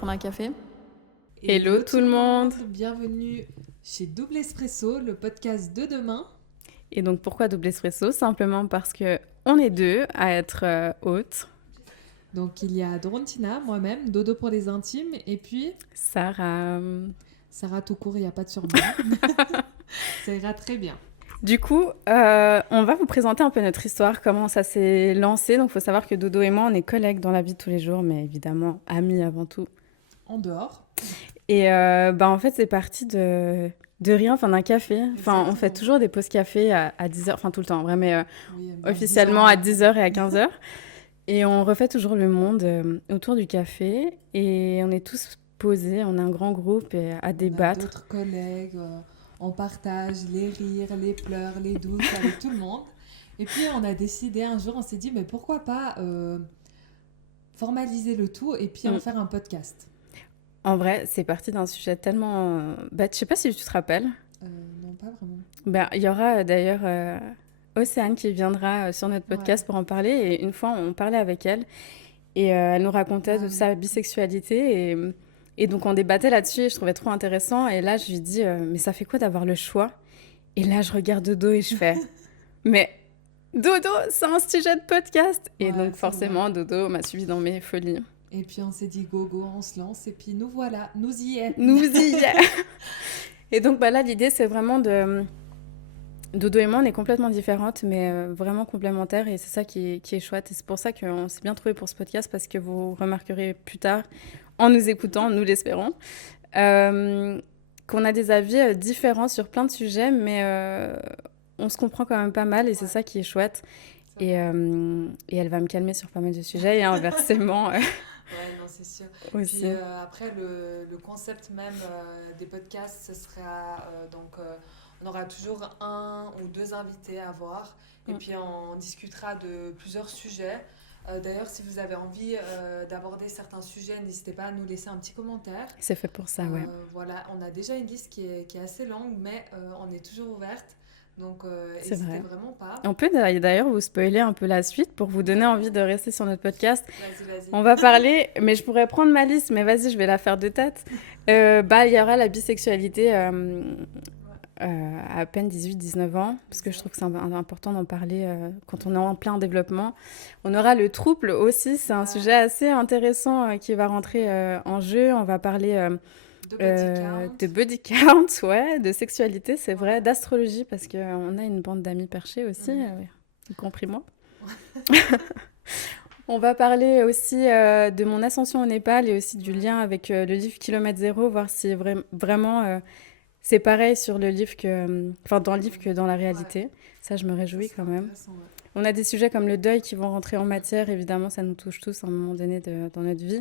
prendre un café. Hello tout le monde. Bienvenue chez Double Espresso, le podcast de demain. Et donc pourquoi Double Espresso? Simplement parce que on est deux à être hôtes. Donc il y a Dorontina, moi-même, Dodo pour les intimes, et puis Sarah. Sarah tout court, il n'y a pas de surnom. Ça ira très bien. Du coup, on va vous présenter un peu notre histoire, comment ça s'est lancé. Donc il faut savoir que Dodo et moi, on est collègues dans la vie de tous les jours, mais évidemment amis avant tout. En dehors. Et en fait, c'est parti de rien, enfin d'un café. Enfin, on fait toujours des pauses café à 10h, enfin tout le temps, vraiment, mais Oui, officiellement à 10h et à 15h. Et on refait toujours le monde autour du café. Et on est tous posés, on est un grand groupe à On a débattre. d'autres collègues, on partage les rires, les pleurs, les doutes avec tout le monde. Et puis on a décidé un jour, on s'est dit, mais pourquoi pas formaliser le tout et puis en faire un podcast. En vrai, c'est parti d'un sujet tellement bête. Je sais pas si tu te rappelles. Non, pas vraiment. Il y aura d'ailleurs Océane qui viendra sur notre podcast pour en parler. Et une fois, on parlait avec elle. Et elle nous racontait de sa bisexualité. Et donc, on débattait là-dessus. Et je trouvais trop intéressant. Et là, je lui dis, mais ça fait quoi d'avoir le choix? Et là, je regarde Dodo et je fais, mais Dodo, c'est un sujet de podcast. Et donc, forcément, vrai. Dodo m'a suivi dans mes folies. Et puis on s'est dit go go, on se lance et puis nous voilà, nous y est. Nous y est. Et donc là, l'idée, c'est vraiment de... Dodo et moi, on est complètement différentes, mais vraiment complémentaires. Et c'est ça qui est chouette. Et c'est pour ça qu'on s'est bien trouvé pour ce podcast, parce que vous remarquerez plus tard, en nous écoutant, nous l'espérons, qu'on a des avis différents sur plein de sujets, mais on se comprend quand même pas mal. Et c'est ça qui est chouette. Et elle va me calmer sur pas mal de sujets. Et inversement... Ouais, non, c'est sûr. Aussi. Puis après, le concept même des podcasts, ce sera on aura toujours un ou deux invités à voir. Et puis on discutera de plusieurs sujets. D'ailleurs, si vous avez envie d'aborder certains sujets, n'hésitez pas à nous laisser un petit commentaire. C'est fait pour ça, ouais. Voilà, on a déjà une liste qui est assez longue, mais on est toujours ouverte. Donc, n'hésitez vraiment pas. On peut d'ailleurs vous spoiler un peu la suite pour vous donner envie de rester sur notre podcast. Vas-y. On va parler, mais je pourrais prendre ma liste, mais vas-y, je vais la faire de tête. Il y aura la bisexualité à peine 18-19 ans, parce que je trouve que c'est important d'en parler quand on est en plein développement. On aura le trouble aussi, c'est un sujet assez intéressant qui va rentrer en jeu. On va parler... de body count, ouais, de sexualité, c'est vrai, d'astrologie, parce qu'on a une bande d'amis perchés aussi, y compris moi. On va parler aussi de mon ascension au Népal et aussi du lien avec le livre Kilomètre Zéro, voir si vraiment c'est pareil sur le livre dans le livre que dans la réalité. Ça, je me réjouis quand même. On a des sujets comme le deuil qui vont rentrer en matière, évidemment, ça nous touche tous à un moment donné dans notre vie.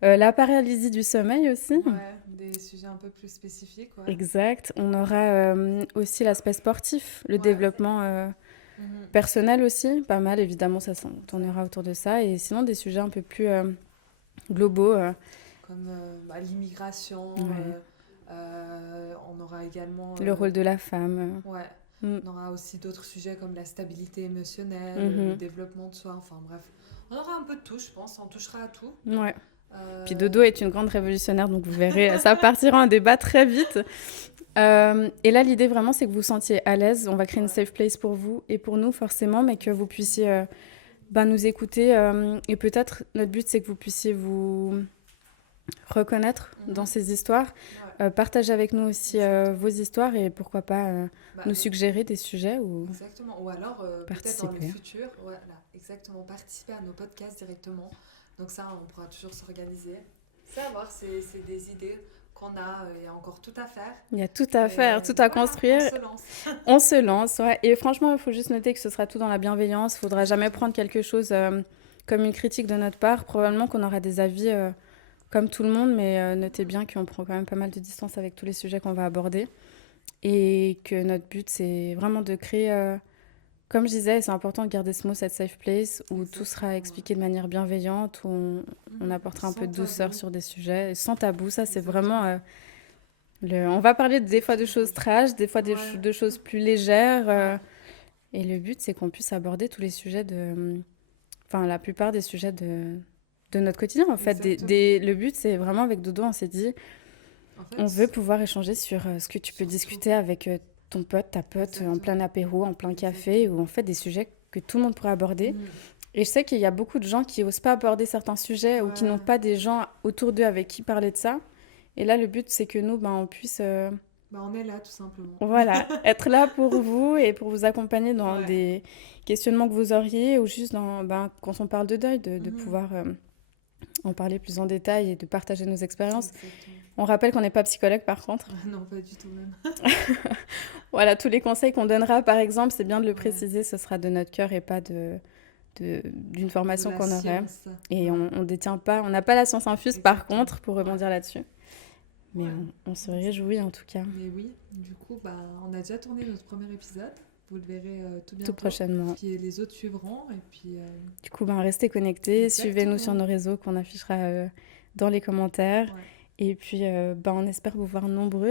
La paralysie du sommeil aussi. Ouais, des sujets un peu plus spécifiques. Ouais. Exact. On aura aussi l'aspect sportif, le développement personnel aussi, pas mal, évidemment, ça tournera autour de ça. Et sinon, des sujets un peu plus globaux. Comme l'immigration, on aura également... le rôle de la femme. Ouais. On aura aussi d'autres sujets comme la stabilité émotionnelle, le développement de soi, enfin bref. On aura un peu de tout, je pense, on touchera à tout. Ouais. Puis Dodo est une grande révolutionnaire, donc vous verrez, ça partira en débat très vite. Et là, l'idée vraiment, c'est que vous vous sentiez à l'aise. On va créer une safe place pour vous et pour nous, forcément, mais que vous puissiez nous écouter. Et peut-être, notre but, c'est que vous puissiez vous reconnaître dans ces histoires. Partager avec nous aussi vos histoires et pourquoi pas nous suggérer des sujets. Exactement. Ou alors, peut-être dans le futur, exactement, participer à nos podcasts directement. Donc ça, on pourra toujours s'organiser. C'est à voir, c'est des idées qu'on a, il y a encore tout à faire. Il y a tout à faire, tout à construire. On se lance. On se lance, ouais. Et franchement, il faut juste noter que ce sera tout dans la bienveillance. Il ne faudra jamais prendre quelque chose comme une critique de notre part. Probablement qu'on aura des avis comme tout le monde, mais notez bien qu'on prend quand même pas mal de distance avec tous les sujets qu'on va aborder. Et que notre but, c'est vraiment de créer... Comme je disais, c'est important de garder ce mot, cette safe place, où tout sera expliqué de manière bienveillante, où on apportera un peu de douceur sur des sujets, sans tabou. Ça, c'est vraiment... On va parler des fois de choses trash, des fois de choses plus légères. Et le but, c'est qu'on puisse aborder tous les sujets la plupart des sujets de notre quotidien, en fait. Exactement. Le but, c'est vraiment, avec Dodo, on s'est dit, En on fait, veut pouvoir échanger sur ce que tu peux surtout. discuter avec ton pote, ta pote, en Exactement. plein apéro, en plein café, Exactement. ou en fait des sujets que tout le monde pourrait aborder. Mhm. Et je sais qu'il y a beaucoup de gens qui osent pas aborder certains sujets ou qui n'ont Ouais. pas des gens autour d'eux avec qui parler de ça. Et là, le but, c'est que nous, ben, on puisse Bah, on est là, tout simplement. voilà, être là pour vous et pour vous accompagner dans Ouais. des questionnements que vous auriez ou juste dans, ben, quand on parle de deuil, de Mhm. pouvoir en parler plus en détail et de partager nos expériences. Exactement. On rappelle qu'on n'est pas psychologue par contre. Non, pas du tout même. Voilà, tous les conseils qu'on donnera, par exemple, c'est bien de le Ouais. préciser, ce sera de notre cœur et pas d'une De formation la qu'on aurait. science. Et Ouais. on détient pas, on n'a pas la science infuse par Exactement. contre, pour Ouais. rebondir là-dessus. Mais Ouais. on se réjouit en tout cas, Mais oui, du coup, bah, on a déjà tourné notre premier épisode. Vous le verrez tout tout bientôt. prochainement. Puis les autres suivront. Et puis, Du coup, ben, restez connectés, suivez-nous sur exactement. nos réseaux qu'on affichera dans les commentaires. Ouais. Et puis, ben, on espère vous voir nombreux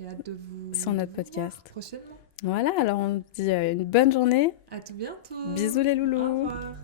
Et hâte de vous, sur de notre vous voir podcast. prochainement. Voilà, alors on dit une bonne journée. À tout bientôt. Bisous les Au loulous. revoir.